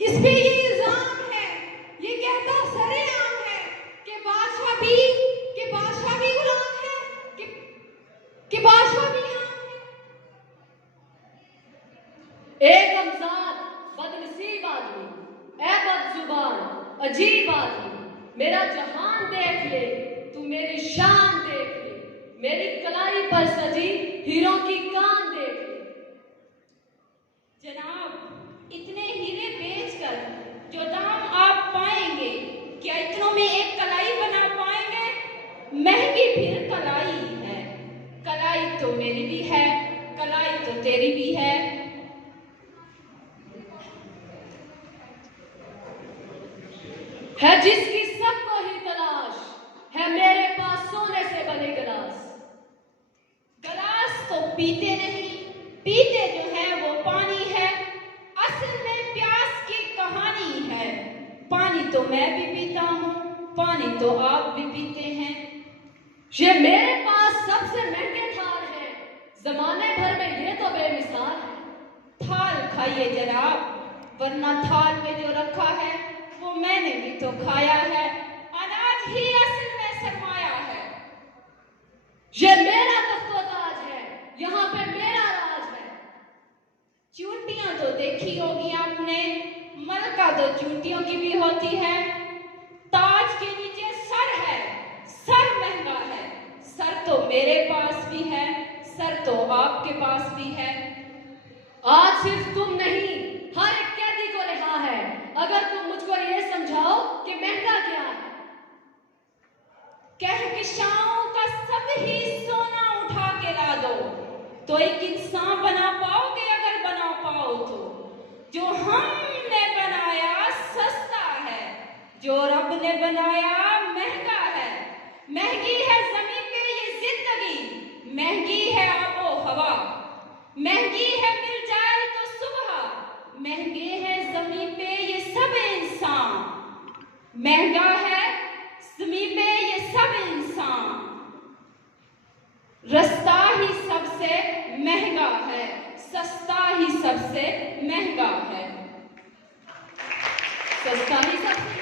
इस पे ये इल्जाम है, ये कहता सरेआम है कि बादशाह भी गुलाम है, कि बादशाह भी आम है। एक अमजाद बदनसीब आदमी, ऐ बदजुबान अजीब आदमी, मेरा जहान देख ले, तू मेरी शान देख ले, मेरी कलाई पर सजी हीरों की कान देख ले। जनाब, इतने हीरे बेचकर जो दाम आप पाएंगे, क्या इतनों में एक कलाई बना पाएंगे? महंगी फिर कलाई है, कलाई तो मेरी भी है, कलाई तो तेरी भी है। जिसकी सबको ही तलाश है, मेरे पास सोने से बने गिलास। गिलास तो पीते नहीं, पीते जो है वो पानी है, असल में प्यास की कहानी है। पानी तो मैं भी पीता हूँ, पानी तो आप भी पीते हैं। ये मेरे पास सबसे महंगे थाल है, जमाने भर में ये तो बेमिसाल है। थाल खाइए जनाब, वरना थाल में जो रखा है वो मैंने भी तो खाया है। अनाज ही असल में सरमाया है। ये मेरा तख्तो-ताज है, यहाँ पे मेरा राज है। चूंटियां तो देखी होगी आपने, मलका तो चूंटियों की भी होती है। ताज के नीचे सर है, सर महंगा है। सर तो मेरे पास भी है, सर तो आपके पास भी है। आज सिर्फ तुम नहीं, हर एक कैदी को रिहा है, अगर तुम मुझको ये समझाओ कि महंगा क्या है। कहकशाओं का सब ही सोना उठा के ला दो, तो एक इंसान बना पाओगे अगर बना पाओ तो। जो हमने बनाया सस्ता है, जो रब ने बनाया महंगा है। महंगी है जमीन पे ये जिंदगी, महंगी है आबो हवा, महंगी है मिल जाए तो सुबह, महंगे है जमीन पे ये सब इंसान। महंगा है जमीन पे ये सब इंसान, रास्ता ही सबसे महंगा है, सस्ता ही सबसे महंगा है। सस्ता ही सबसे